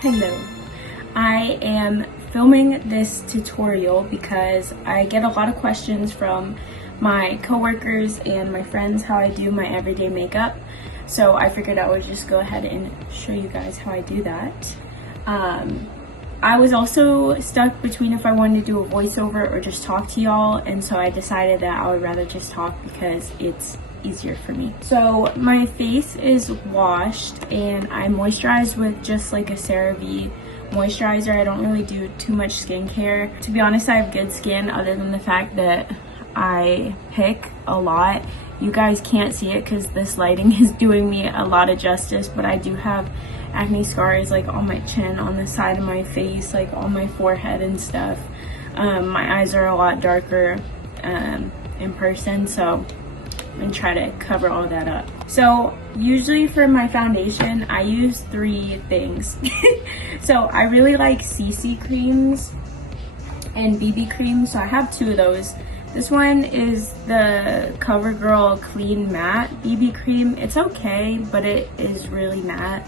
Hello, I am filming this tutorial because I get a lot of questions from my coworkers and my friends how I do my everyday makeup. So I figured I would just go ahead and show you guys how I do that. I was also stuck between if I wanted to do a voiceover or just talk to y'all, and so I decided that I would rather just talk because it's easier for me. So my face is washed and I moisturize with just like a CeraVe moisturizer. I don't really do too much skincare. To be honest, I have good skin other than the fact that I pick a lot. You guys can't see it because this lighting is doing me a lot of justice, but I do have acne scars like on my chin, on the side of my face, like on my forehead and stuff. My eyes are a lot darker in person, so I'm gonna try to cover all that up. So usually for my foundation, I use 3 things. So I really like CC creams and BB creams, so I have 2 of those. This one is the CoverGirl Clean Matte BB cream. It's okay, but it is really matte.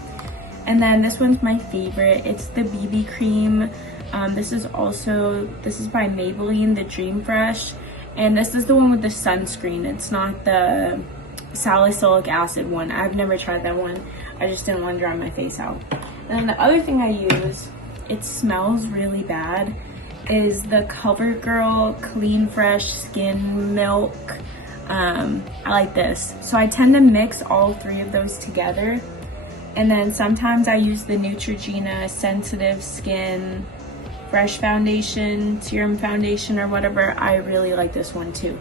And then this one's my favorite. It's the BB cream. This is by Maybelline, the Dream Fresh. And this is the one with the sunscreen. It's not the salicylic acid one. I've never tried that one. I just didn't want to dry my face out. And then the other thing I use, it smells really bad, is the CoverGirl Clean Fresh Skin Milk. I like this. So I tend to mix all 3 of those together. And then sometimes I use the Neutrogena Sensitive Skin Fresh Foundation, Serum Foundation, or whatever. I really like this one too.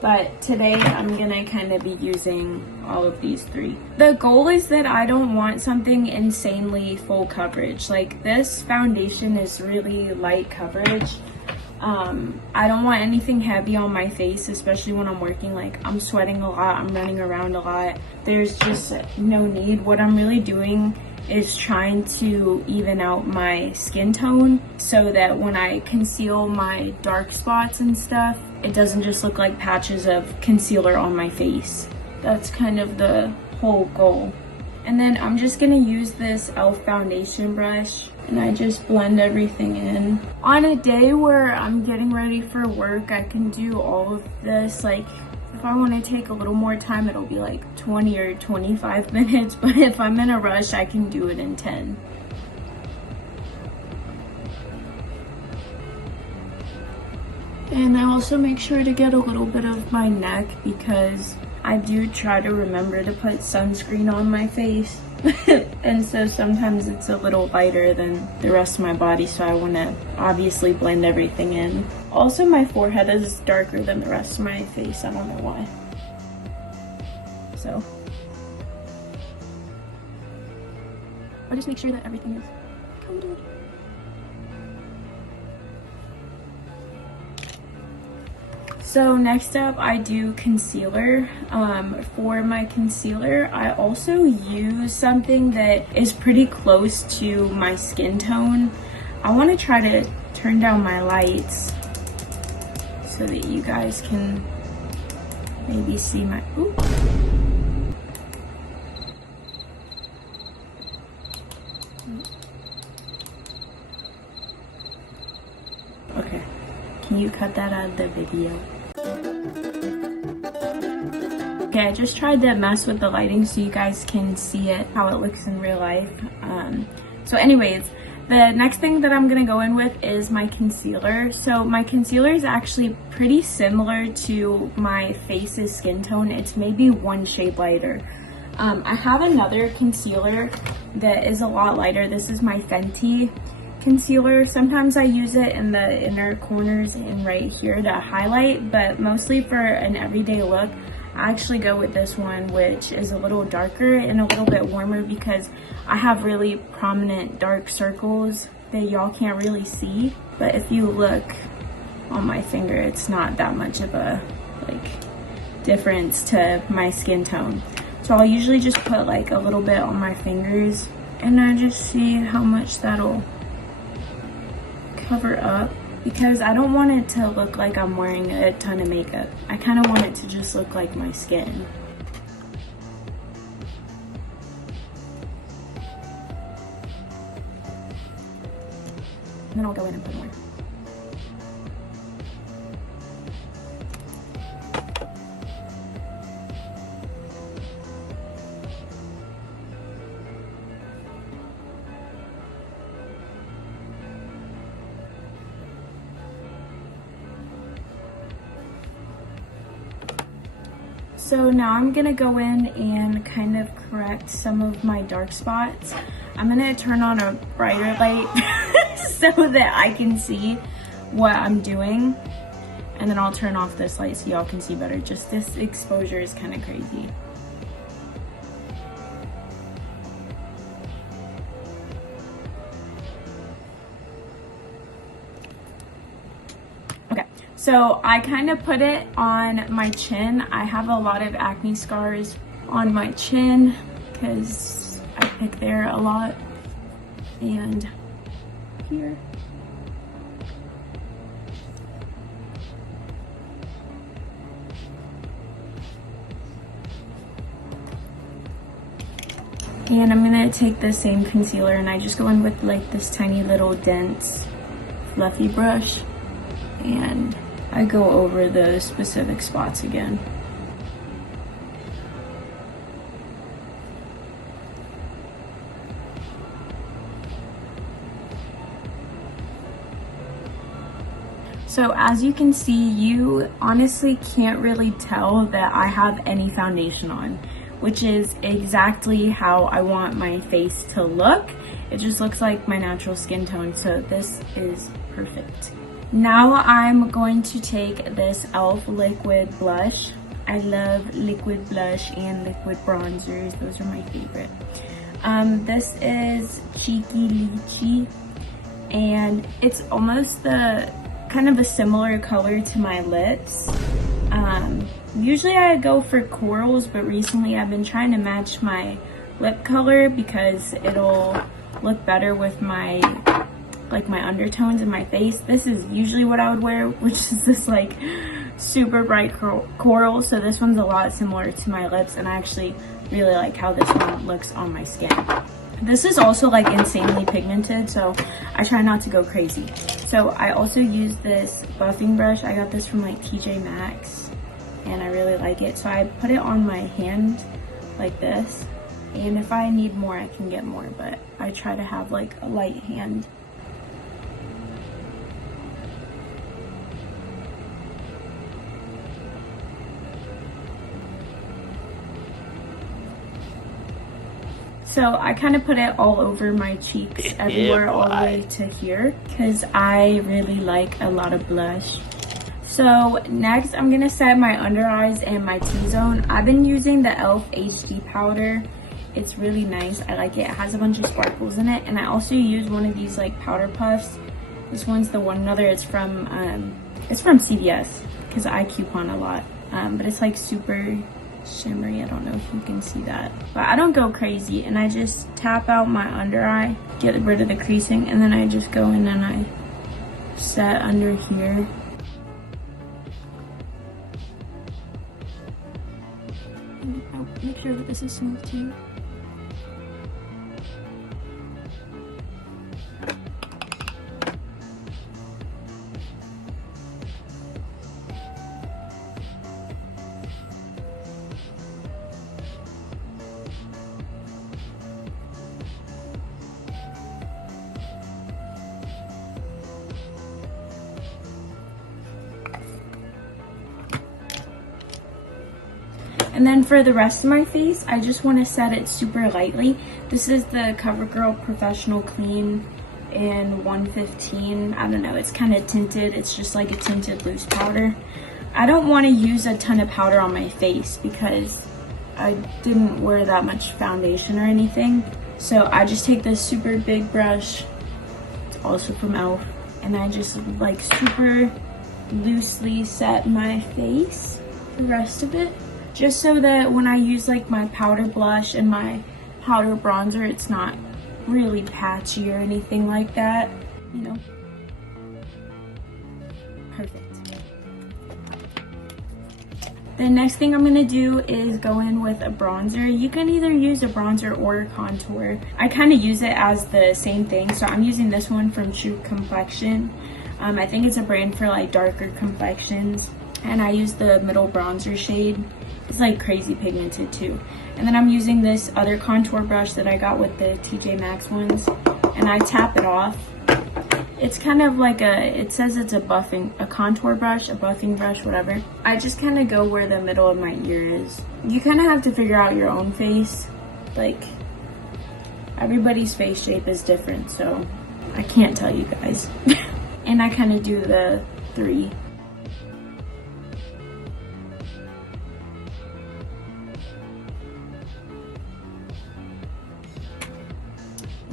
But today I'm gonna kind of be using all of these 3. The goal is that I don't want something insanely full coverage. Like this foundation is really light coverage. I don't want anything heavy on my face, especially when I'm working. Like I'm sweating a lot, I'm running around a lot. There's just no need. What I'm really doing is trying to even out my skin tone so that when I conceal my dark spots and stuff, it doesn't just look like patches of concealer on my face. That's kind of the whole goal. And then I'm just gonna use this e.l.f. foundation brush and I just blend everything in. On a day where I'm getting ready for work, I can do all of this. Like if I want to take a little more time, it'll be like 20 or 25 minutes, but if I'm in a rush, I can do it in 10. And I also make sure to get a little bit of my neck because I do try to remember to put sunscreen on my face. And so sometimes it's a little lighter than the rest of my body, so I want to obviously blend everything in. Also, my forehead is darker than the rest of my face. I don't know why. So I'll just make sure that everything is coated. So next up, I do concealer. For my concealer, I also use something that is pretty close to my skin tone. I want to try to turn down my lights so that you guys can maybe see my, ooh. Okay, can you cut that out of the video? Okay, I just tried to mess with the lighting so you guys can see it, how it looks in real life. So anyways, the next thing that I'm gonna go in with is my concealer. So my concealer is actually pretty similar to my face's skin tone. It's maybe 1 shade lighter. I have another concealer that is a lot lighter. This is my Fenty concealer. Sometimes I use it in the inner corners and right here to highlight, but mostly for an everyday look, I actually go with this one, which is a little darker and a little bit warmer because I have really prominent dark circles that y'all can't really see. But if you look on my finger, it's not that much of a difference to my skin tone. So I'll usually just put like a little bit on my fingers and I just see how much that'll cover up, because I don't want it to look like I'm wearing a ton of makeup. I kind of want it to just look like my skin. And then I'll go in and put more. So now I'm gonna go in and kind of correct some of my dark spots. I'm gonna turn on a brighter light so that I can see what I'm doing. And then I'll turn off this light so y'all can see better. Just this exposure is kind of crazy. So I kind of put it on my chin. I have a lot of acne scars on my chin because I pick there a lot, and here. And I'm gonna take the same concealer and I just go in with like this tiny little dense fluffy brush, and I go over the specific spots again. So as you can see, you honestly can't really tell that I have any foundation on, which is exactly how I want my face to look. It just looks like my natural skin tone, so this is perfect. Now I'm going to take this e.l.f. liquid blush. I love liquid blush and liquid bronzers. Those are my favorite. This is Cheeky Lychee, and it's almost the kind of a similar color to my lips. Usually I go for corals, but recently I've been trying to match my lip color because it'll look better with my my undertones in my face. This is usually what I would wear, which is this like super bright coral. So this one's a lot similar to my lips, and I actually really like how this one looks on my skin. This is also like insanely pigmented, so I try not to go crazy. So I also use this buffing brush. I got this from like TJ Maxx and I really like it. So I put it on my hand like this, and if I need more I can get more, but I try to have like a light hand. So I kind of put it all over my cheeks, everywhere, all the way to here, because I really like a lot of blush. So next I'm going to set my under eyes and my T-zone. I've been using the e.l.f. HD powder. It's really nice. I like it. It has a bunch of sparkles in it. And I also use one of these like powder puffs. This one's the One Another. It's from CVS because I coupon a lot. But it's like super shimmery. I don't know if you can see that, but I don't go crazy, and I just tap out my under eye, get rid of the creasing, and then I just go in and I set under here. And I'll make sure that this is smooth too. And then for the rest of my face, I just want to set it super lightly. This is the CoverGirl Professional Clean in 115. I don't know, it's kind of tinted. It's just like a tinted loose powder. I don't want to use a ton of powder on my face because I didn't wear that much foundation or anything. So I just take this super big brush, it's also from e.l.f., and I just like super loosely set my face, the rest of it, just so that when I use like my powder blush and my powder bronzer, it's not really patchy or anything like that, you know. Perfect. The next thing I'm gonna do is go in with a bronzer. You can either use a bronzer or a contour. I kind of use it as the same thing, so I'm using this one from True Complexion. I think it's a brand for like darker complexions, and I use the middle bronzer shade. It's like crazy pigmented too. And then I'm using this other contour brush that I got with the TJ Maxx ones, and I tap it off. It's kind of like it says it's a contour brush, a buffing brush, whatever. I just kind of go where the middle of my ear is. You kind of have to figure out your own face. Like, everybody's face shape is different, so I can't tell you guys. And I kind of do the 3.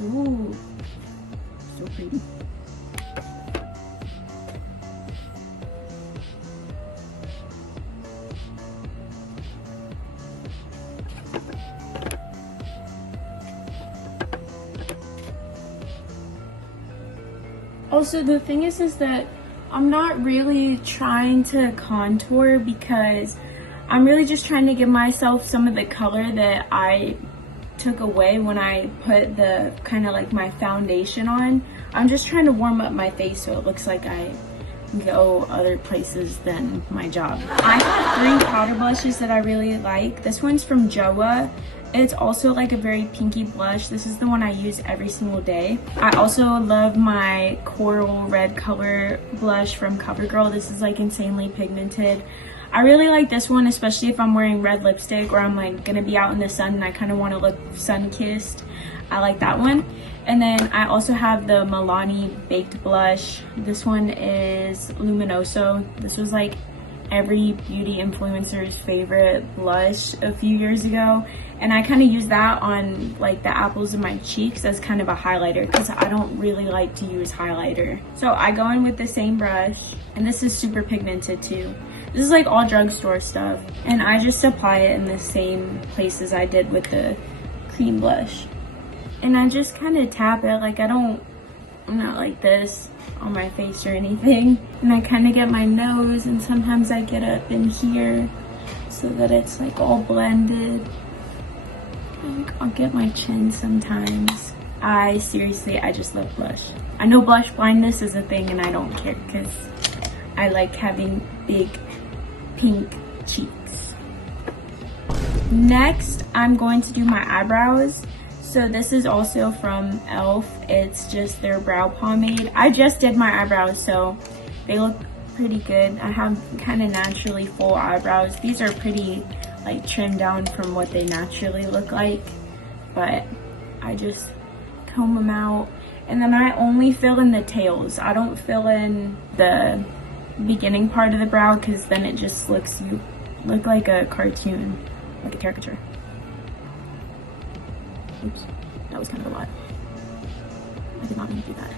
Ooh, so pretty. Also, the thing is that I'm not really trying to contour because I'm really just trying to give myself some of the color that I took away when I put the kind of like my foundation on. I'm just trying to warm up my face so it looks like I go other places than my job. I have 3 powder blushes that I really like. This one's from Joa. It's also like a very pinky blush. This is the one I use every single day. I also love my coral red color blush from CoverGirl. This is like insanely pigmented. I really like this one, especially if I'm wearing red lipstick or I'm like gonna be out in the sun and I kind of want to look sun-kissed. I like that one. And then I also have the Milani Baked Blush. This one is Luminoso. This was like every beauty influencer's favorite blush a few years ago. And I kind of use that on like the apples of my cheeks as kind of a highlighter because I don't really like to use highlighter. So I go in with the same brush, and this is super pigmented too. This is like all drugstore stuff. And I just apply it in the same places I did with the cream blush. And I just kind of tap it, like I'm not like this on my face or anything. And I kind of get my nose, and sometimes I get up in here so that it's like all blended. Like, I'll get my chin sometimes. I just love blush. I know blush blindness is a thing and I don't care because I like having big pink cheeks. Next, I'm going to do my eyebrows. So this is also from e.l.f. It's just their brow pomade. I just did my eyebrows, so they look pretty good. I have kind of naturally full eyebrows. These are pretty like trimmed down from what they naturally look like, but I just comb them out. And then I only fill in the tails. I don't fill in the beginning part of the brow because then it just looks, you look like a cartoon, like a caricature. Oops, that was kind of a lot. I did not mean to do that.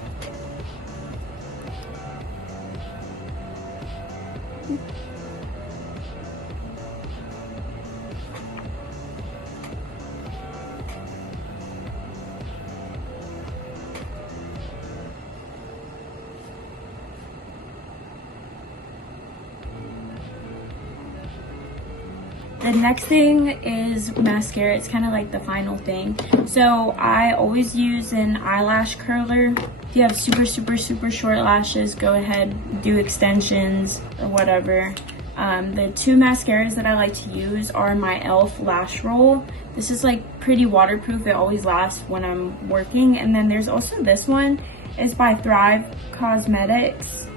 The next thing is mascara. It's kind of like the final thing. So I always use an eyelash curler. If you have super short lashes, go ahead, do extensions or whatever. The 2 mascaras that I like to use are my e.l.f. Lash Roll. This is like pretty waterproof. It always lasts when I'm working. And then there's also this one. It's by Thrive Cosmetics.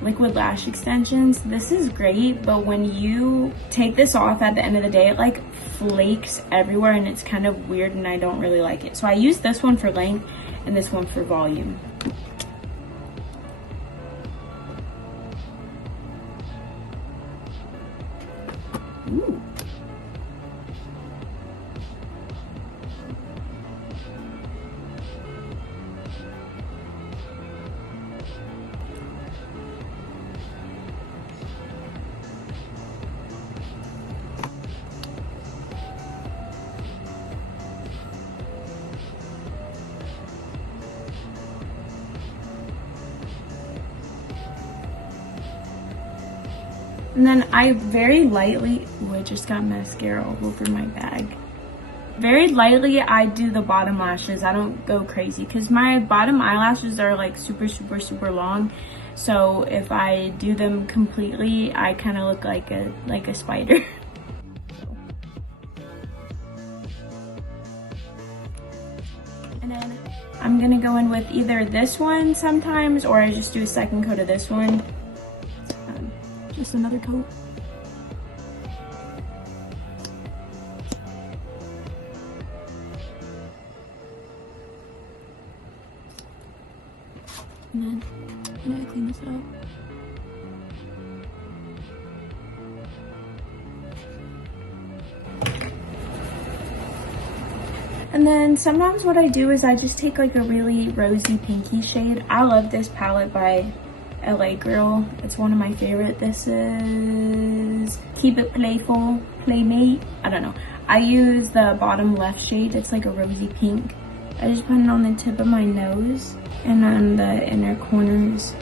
Liquid lash extensions. This is great, but when you take this off at the end of the day, it like flakes everywhere and it's kind of weird and I don't really like it. So I use this one for length and this one for volume. Ooh. And then I very lightly, ooh, I just got mascara all over my bag. Very lightly, I do the bottom lashes. I don't go crazy because my bottom eyelashes are like super, super, super long. So if I do them completely, I kind of look like a spider. And then I'm gonna go in with either this one sometimes, or I just do a second coat of this one. Just another coat. And then I'm gonna clean this up. And then sometimes what I do is I just take like a really rosy pinky shade. I love this palette by LA Girl. It's one of my favorite. This is Keep It Playful, Playmate. I don't know. I use the bottom left shade. It's like a rosy pink. I just put it on the tip of my nose and on the inner corners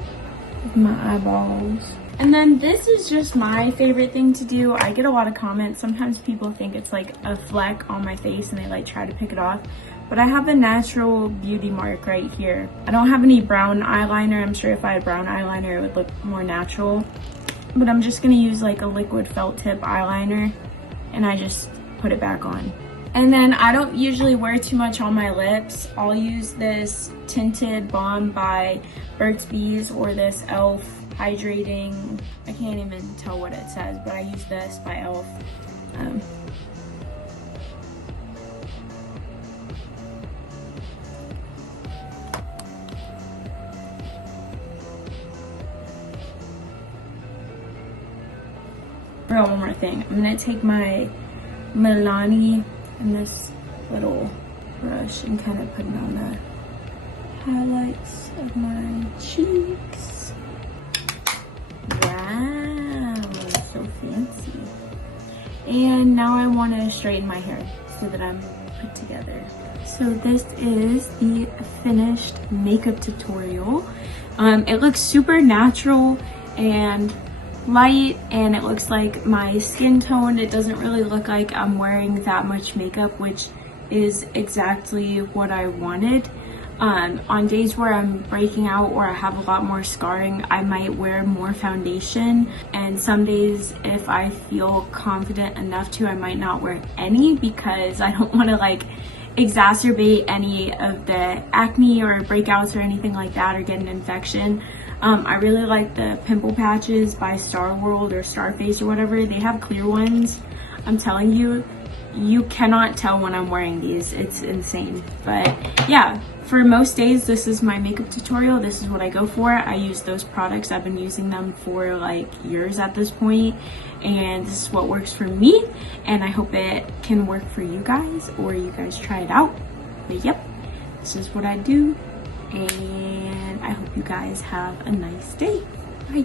of my eyeballs. And then this is just my favorite thing to do. I get a lot of comments. Sometimes people think it's like a fleck on my face and they like try to pick it off. But I have a natural beauty mark right here. I don't have any brown eyeliner. I'm sure if I had brown eyeliner, it would look more natural. But I'm just gonna use like a liquid felt tip eyeliner and I just put it back on. And then I don't usually wear too much on my lips. I'll use this tinted balm by Burt's Bees or this e.l.f. hydrating, I can't even tell what it says, but I use this by e.l.f. Oh, one more thing. I'm gonna take my Milani and this little brush and kind of put it on the highlights of my cheeks. Wow, so fancy. And now I want to straighten my hair so that I'm put together. So this is the finished makeup tutorial. It looks super natural and light, and it looks like my skin tone. It doesn't really look like I'm wearing that much makeup, which is exactly what I wanted. On days where I'm breaking out or I have a lot more scarring, I might wear more foundation, and some days if I feel confident enough to, I might not wear any because I don't want to like exacerbate any of the acne or breakouts or anything like that or get an infection. I really like the pimple patches by Star World or Starface or whatever. They have clear ones. I'm telling you, you cannot tell when I'm wearing these. It's insane. But yeah, for most days, this is my makeup tutorial. This is what I go for. I use those products. I've been using them for like years at this point, and this is what works for me, and I hope it can work for you guys, or you guys try it out. But yep, this is what I do, and I hope you guys have a nice day. Bye.